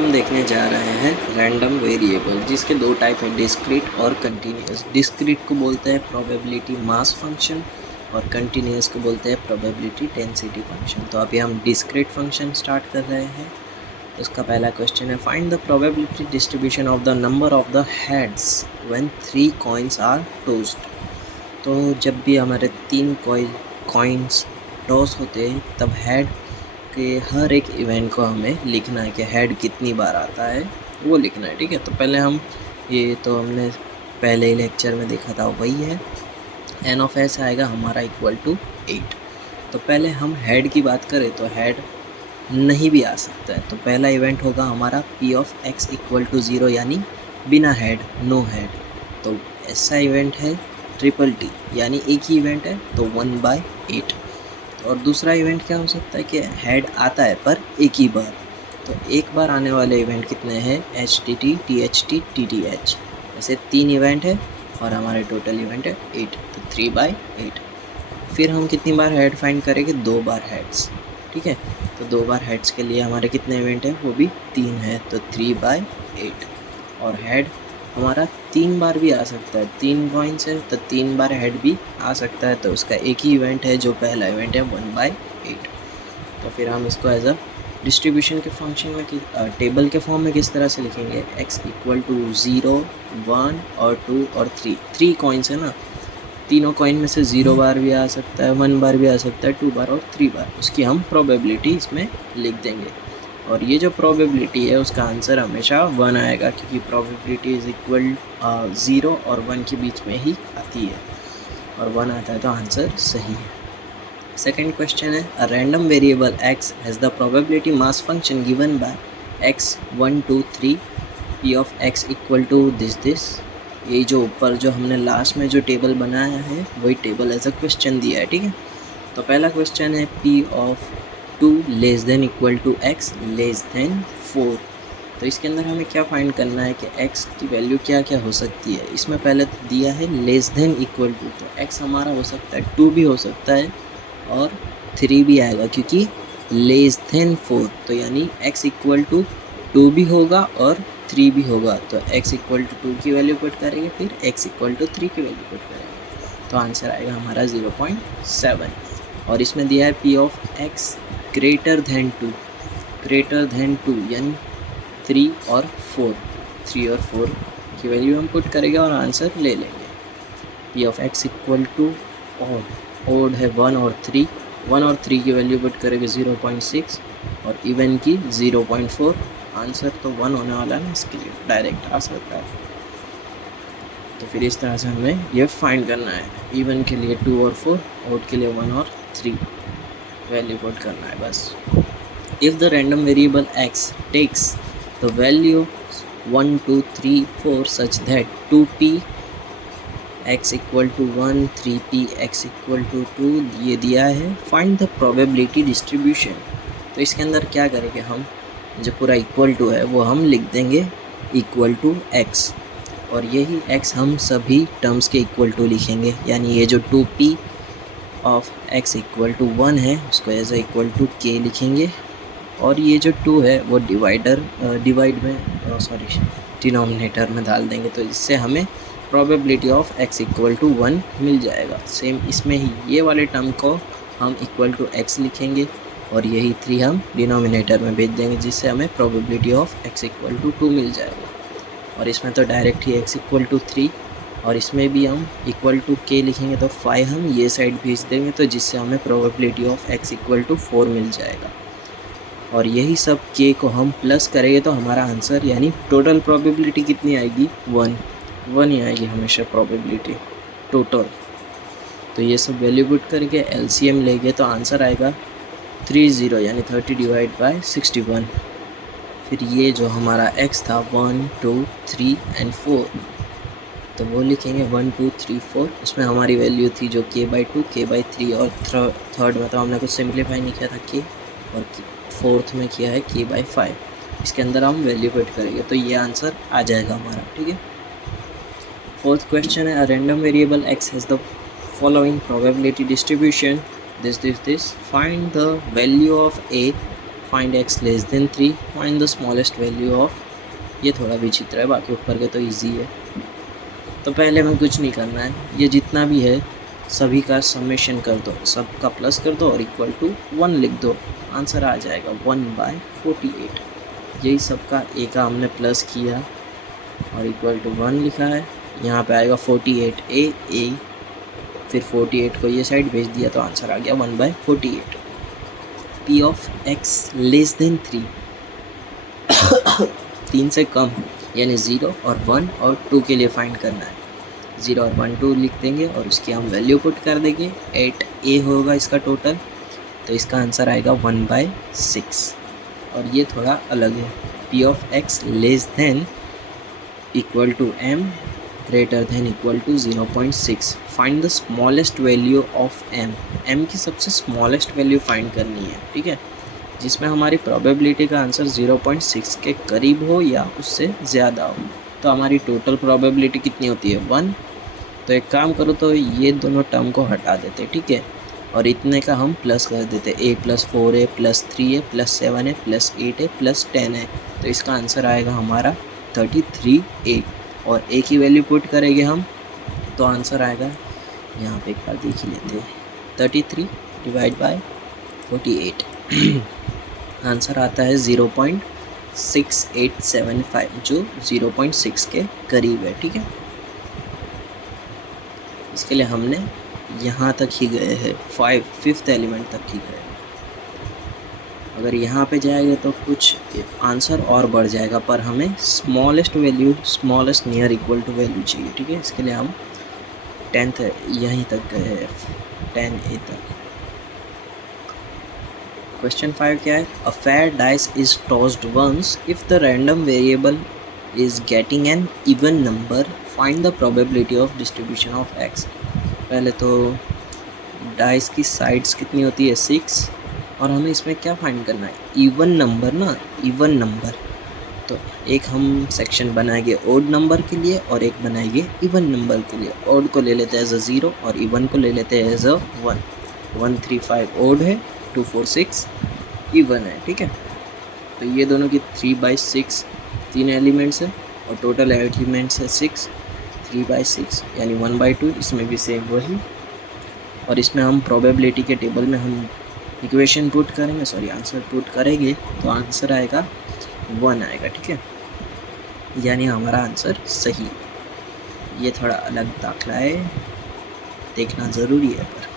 हम देखने जा रहे हैं रैंडम वेरिएबल, जिसके दो टाइप है, डिस्क्रीट और कंटिन्यूस। डिस्क्रीट को बोलते हैं प्रोबेबिलिटी मास फंक्शन और कंटिन्यूस को बोलते हैं प्रोबेबिलिटी डेंसिटी फंक्शन। तो अभी हम डिस्क्रीट फंक्शन स्टार्ट कर रहे हैं। तो उसका पहला क्वेश्चन है, find the probability distribution of the number of the heads when 3 coins are tossed. तो जब भी हमारे 3 कॉइन्स टॉस होते हैं तब हेड के हर एक इवेंट को हमें लिखना है कि हेड कितनी बार आता है, वो लिखना है। ठीक है, तो पहले हम ये तो हमने पहले ही लेक्चर में देखा था, वही है। एन ऑफ एस आएगा हमारा इक्वल टू 8। तो पहले हम हेड की बात करें तो हेड नहीं भी आ सकता है। तो पहला इवेंट होगा हमारा p of x equal to 0, यानी बिना हेड, नो हेड। तो ऐसा इवेंट है ट्रिपल टी, यानी एक ही इवेंट है, तो 1/8। और दूसरा इवेंट क्या हो सकता है कि हेड आता है पर एक ही बार। तो एक बार आने वाले इवेंट कितने हैं, H T T, T H T, T T H. ऐसे 3 इवेंट है और हमारे टोटल इवेंट है 8, तो 3/8। फिर हम कितनी बार हेड फाइंड करेंगे, 2 बार हेड्स। ठीक है, तो 2 बार हेड्स के लिए हमारे कितने इवेंट है, वो भी 3 है, तो 3/8। और हेड हमारा 3 बार भी आ सकता है, 3 कॉइन्स है तो 3 बार हेड भी आ सकता है। तो उसका एक ही इवेंट है, जो पहला इवेंट है 1/8। तो फिर हम इसको एज अ डिस्ट्रीब्यूशन के फंक्शन में टेबल के फॉर्म में किस तरह से लिखेंगे, x इक्वल टू 0, 1 और 2 और 3 कॉइन्स है ना, तीनों कॉइन में से 0 बार भी आ सकता है, 1 बार भी आ सकता है, 2 बार और 3 बार। उसकी हम प्रोबेबिलिटी इसमें लिख देंगे। और ये जो प्रोबेबिलिटी है उसका आंसर हमेशा 1 आएगा, क्योंकि प्रोबेबिलिटी इज़ इक्वल 0 और 1 के बीच में ही आती है, और 1 आता है तो आंसर सही है। सेकेंड क्वेश्चन है, a random variable x has the probability mass function given by x 1 2 3 p of x equal to this. ये जो ऊपर जो हमने लास्ट में जो टेबल बनाया है वही टेबल एज अ क्वेश्चन दिया है। ठीक है, तो पहला क्वेश्चन है p of 2 less than equal to x less than 4। तो इसके अंदर हमें क्या फाइंड करना है कि x की वैल्यू क्या क्या हो सकती है। इसमें पहले तो दिया है लेस देन इक्वल टू, तो x हमारा हो सकता है 2 भी हो सकता है और 3 भी आएगा, क्योंकि लेस देन 4, तो यानी x इक्वल टू 2 भी होगा और 3 भी होगा। तो x इक्वल टू 2 की वैल्यू पुट करेंगे, फिर x इक्वल टू 3 की वैल्यू पुट करेंगे, तो आंसर आएगा हमारा 0.7। और इसमें दिया है p of x greater than 2 यानी 3 और 4 की वैल्यू हम पुट करेंगे और आंसर ले लेंगे। p of x equal to odd है 1 और 3 की वैल्यू पुट करेंगे 0.6 और इवन की 0.4। आंसर तो 1 होने वाला है ना, इसके लिए डायरेक्ट आ सकता है। तो फिर इस तरह से हमें ये फाइंड करना है, इवन के लिए 2 और 4, ओड के लिए 1 और 3 वैल्यू पुट करना है बस। If the random variable x takes the value 1 2 3 4 such that 2p x equal to 1, 3p x equal to 2 ये दिया है, फाइंड द प्रोबेबिलिटी डिस्ट्रीब्यूशन। तो इसके अंदर क्या करेंगे, हम जो पूरा इक्वल टू है वो हम लिख देंगे इक्वल टू x, और यही x हम सभी टर्म्स के इक्वल टू लिखेंगे। यानी ये जो 2p of x equal to 1 है उसको एज इक्वल टू k लिखेंगे, और ये जो 2 है वो डिनोमिनेटर में डाल देंगे, तो इससे हमें probability of x equal to 1 मिल जाएगा। सेम इसमें ही ये वाले टर्म को हम इक्वल टू x लिखेंगे और यही 3 हम डिनोमिनेटर में भेज देंगे, जिससे हमें probability of x equal to 2 मिल जाएगा। और इसमें तो डायरेक्ट ही x इक्वल टू 3, और इसमें भी हम इक्वल टू k लिखेंगे, तो 5 हम ये साइड भेज देंगे, तो जिससे हमें probability of x equal to 4 मिल जाएगा। और यही सब k को हम प्लस करेंगे तो हमारा आंसर यानी टोटल प्रोबेबिलिटी कितनी आएगी, 1 ही आएगी हमेशा प्रोबेबिलिटी टोटल। तो ये सब वैल्यू पुट करके LCM लेंगे तो आंसर आएगा 30, यानी 30 डिवाइड बाय 61। फिर ये जो हमारा x था 1 2 3 और 4, तो वो लिखेंगे 1 2 3 4। उसमें हमारी वैल्यू थी जो k/2 k/3, और थर्ड में तो हमने कुछ सिंप्लीफाई नहीं किया था k, और फोर्थ में किया है k/5। इसके अंदर हम वैल्यू पुट करेंगे तो ये आंसर आ जाएगा हमारा। ठीक है, फोर्थ क्वेश्चन है, a random variable x has the following probability distribution this, find the value of a find x less then 3, find the smallest value of, ये थोड़ा विचित्र है, बाकी ऊपर के तो इजी है। तो पहले हमें कुछ नहीं करना है, ये जितना भी है सभी का समेशन कर दो, सबका प्लस कर दो और इक्वल टू 1 लिख दो, आंसर आ जाएगा 1/48। यही सबका ए का हमने प्लस किया और इक्वल टू 1 लिखा है, यहाँ पे आएगा 48a, फिर 48 को ये साइड भेज दिया तो आंसर आ गया 1/48। p of x less then 3, 3 से कम यानी 0 और 1 और 2 के लिए फाइंड करना है। 0 और 1 2 लिख देंगे और उसकी हम वैल्यू पुट कर देंगे, 8a होगा इसका टोटल, तो इसका आंसर आएगा 1/6। और ये थोड़ा अलग है, p of x less than equal to m greater than equal to 0.6, find the smallest value of m की सबसे स्मॉलेस्ट वैल्यू फाइंड करनी है, ठीक है, जिसमें हमारी प्रोबेबिलिटी का आंसर 0.6 के करीब हो या उससे ज़्यादा हो। तो हमारी टोटल प्रोबेबिलिटी कितनी होती है 1, तो एक काम करो तो ये दोनों टर्म को हटा देते, ठीक है, और इतने का हम प्लस कर देते, a + 4a + 3a + 7a + 8a + 10a, तो इसका आंसर आएगा हमारा 33a। और a की वैल्यू पुट करेंगे हम तो आंसर आएगा, यहाँ पे एक बार देख ही लेते हैं, 33 / 48 आंसर आता है 0.6875, जो 0.6 के करीब है, ठीक है। इसके लिए हमने यहाँ तक ही गए हैं, 5th एलिमेंट तक ही गए। अगर यहाँ पे जाएगा तो कुछ आंसर और बढ़ जाएगा, पर हमें smallest value, smallest near equal to value चाहिए, ठीक है। इसके लिए हम 10th यहीं तक गए हैं, 10a तक। क्वेश्चन 5 क्या है, a fair dice is tossed once if the random variable is getting an even number, find the probability of distribution of x। पहले तो डाइस की साइड्स कितनी होती है 6, और हमें इसमें क्या फाइंड करना है, इवन नंबर ना, इवन नंबर। तो एक हम सेक्शन बनाएंगे ओड नंबर के लिए और एक बनाएंगे इवन नंबर के लिए। ओड को ले लेते हैं एज अ 0 और इवन को ले लेते हैं एज अ 1। 1 3 5 ओड है, 2 4 6 इवन है, ठीक है। तो ये दोनों की 3/6 3 एलिमेंट्स है और टोटल एलिमेंट्स है 6, 3/6 यानी 1/2। इसमें भी सेम वही, और इसमें हम प्रोबेबिलिटी के टेबल में हम इक्वेशन पुट करेंगे, आंसर पुट करेंगे तो आंसर आएगा 1 आएगा, ठीक है, यानी हमारा आंसर सही। ये थोड़ा अलग दाखला है, देखना ज़रूरी है। पर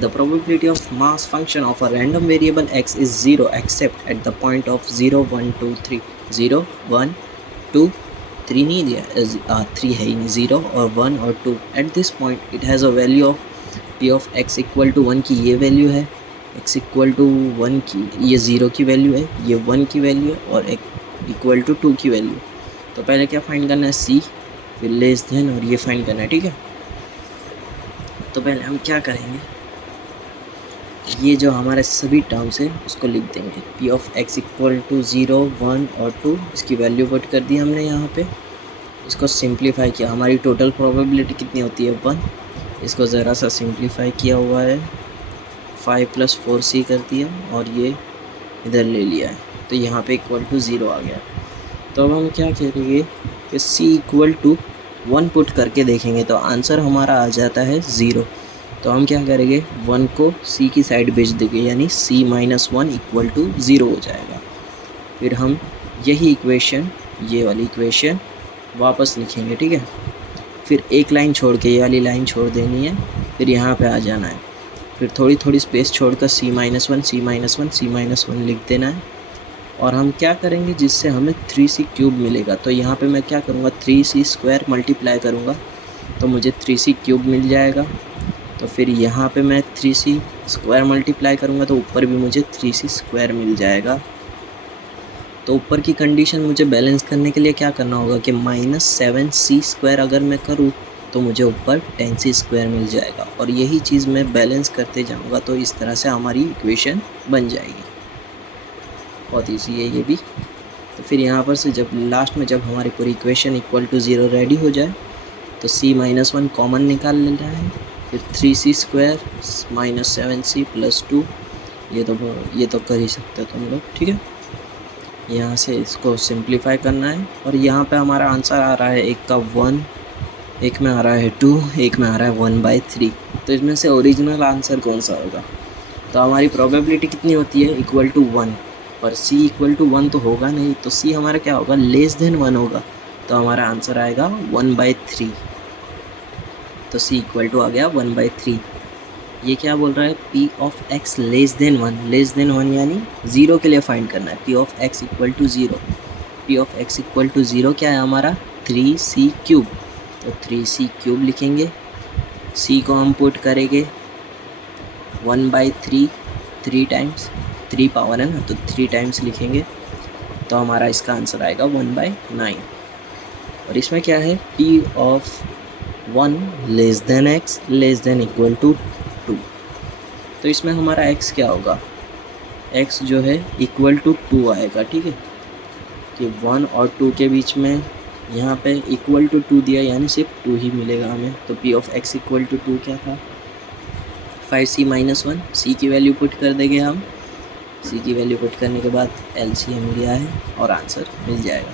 the probability of mass function of a random variable x is 0 accept at the point of 0 1 2 3। 0 1 2 3 नहीं दिया, 3 है ही नहीं, 0 और 1 और 2। At this point it has a value of p of x equal to 1 की ये वैल्यू है, x इक्वल टू 1 की ये 0 की वैल्यू है, ये 1 की वैल्यू है, और एक इक्वल टू 2 की वैल्यू। तो पहले क्या फाइंड करना है, c, फिर लेस देन और ये फाइंड करना है, ठीक है। तो पहले हम क्या करेंगे, ये जो हमारे सभी टर्म्स है उसको लिख देंगे। p of x equal to 0 1 और 2, इसकी वैल्यू पुट कर दी हमने यहाँ पे। इसको सिंप्लीफाई किया, हमारी टोटल प्रोबेबिलिटी कितनी होती है 1। इसको ज़रा सा सिंप्लीफाई किया हुआ है, 5 + 4c कर दिया और ये इधर ले लिया है, तो यहाँ पे इक्वल टू 0 आ गया। तो अब हम क्या करेंगे कि c इक्वल टू 1 पुट करके देखेंगे तो आंसर हमारा आ जाता है 0। तो हम क्या करेंगे, 1 को c की साइड भेज देंगे, यानी c - 1 इक्वल टू 0 हो जाएगा। फिर हम यही इक्वेशन, ये वाली इक्वेशन वापस लिखेंगे, ठीक है। फिर एक लाइन छोड़ के ये वाली लाइन छोड़ देनी है, फिर यहाँ पे आ जाना है, फिर थोड़ी थोड़ी स्पेस छोड़कर c - 1 c - 1 c - 1 लिख देना है। और हम क्या करेंगे, जिससे हमें 3c³ मिलेगा। तो यहाँ पे मैं क्या करूँगा, 3c² मल्टीप्लाई करूँगा तो मुझे 3c³ मिल जाएगा। तो फिर यहाँ पे मैं 3c² मल्टीप्लाई करूँगा तो ऊपर भी मुझे 3c² मिल जाएगा। तो ऊपर की कंडीशन मुझे बैलेंस करने के लिए क्या करना होगा कि -7c² अगर मैं करूँ तो मुझे ऊपर 10c² मिल जाएगा, और यही चीज़ मैं बैलेंस करते जाऊँगा तो इस तरह से हमारी इक्वेशन बन जाएगी। बहुत ईजी है ये भी। तो फिर यहाँ पर से जब लास्ट में जब हमारी पूरी इक्वेशन इक्वल टू 0 रेडी हो जाए तो c - 1 कॉमन निकाल लेना है, फिर 3c² - 7c + 2 ये तो कर ही सकते हो तुम लोग, ठीक है। यहाँ से इसको सिंप्लीफाई करना है और यहाँ पे हमारा आंसर आ रहा है, एक का 1, एक में आ रहा है 2, एक में आ रहा है 1/3। तो इसमें से ओरिजिनल आंसर कौन सा होगा? तो हमारी प्रोबेबिलिटी कितनी होती है? इक्वल टू 1, पर c इक्वल टू 1 तो होगा नहीं, तो c हमारा क्या होगा? लेस देन 1 होगा। तो हमारा आंसर आएगा 1/3। तो c इक्वल टू आ गया 1/3। ये क्या बोल रहा है? p of x less than 1, less than 1 यानी 0 के लिए फाइंड करना है। p of x equal to 0, p of x equal to 0 क्या है हमारा? 3c³। तो 3c³ लिखेंगे, c को हम पुट करेंगे 1/3, 3 टाइम्स, 3 पावर है ना, तो 3 टाइम्स लिखेंगे। तो हमारा इसका आंसर आएगा 1/9। और इसमें क्या है? p of 1 less than x less than equal to 2। तो इसमें हमारा x क्या होगा? x जो है इक्वल टू 2 आएगा, ठीक है। कि 1 और 2 के बीच में यहाँ पे इक्वल टू 2 दिया, यानी सिर्फ 2 ही मिलेगा हमें। तो p of x equal to 2 क्या था? 5c - 1। c की वैल्यू पुट कर देंगे हम। c की वैल्यू पुट करने के बाद LCM लिया है और आंसर मिल जाएगा।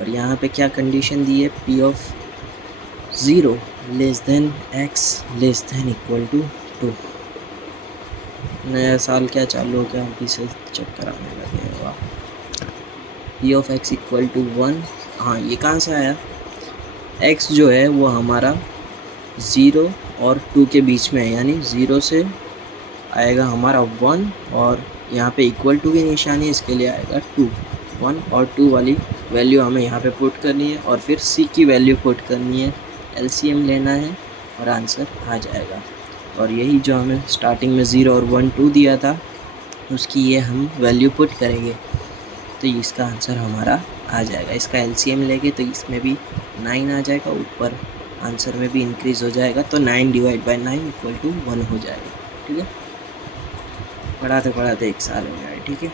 और यहाँ पे क्या कंडीशन दी है? p of 0 less than x less than equal to 2। नया साल क्या चालू हो गया, अभी से चेक कराने लगे। वाह। p of x equal to 1, हाँ ये कहाँ से आया? x जो है वो हमारा 0 और 2 के बीच में है, यानी 0 से आएगा हमारा 1 और यहाँ पे इक्वल टू की निशानी, इसके लिए आएगा 2। 1 और 2 वाली वैल्यू हमें यहाँ पे पुट करनी है और फिर c की वैल्यू पुट करनी है, LCM लेना है और आंसर आ जाएगा। और यही जो हमें स्टार्टिंग में 0 और 1, 2 दिया था, उसकी ये हम वैल्यू पुट करेंगे तो इसका आंसर हमारा आ जाएगा। इसका LCM लेंगे तो इसमें भी 9 आ जाएगा, ऊपर आंसर में भी इंक्रीज़ हो जाएगा। तो 9/9 इक्वल टू 1 हो जाएगा, ठीक है। पढ़ाते पढ़ाते 1 साल हो जाए, ठीक है।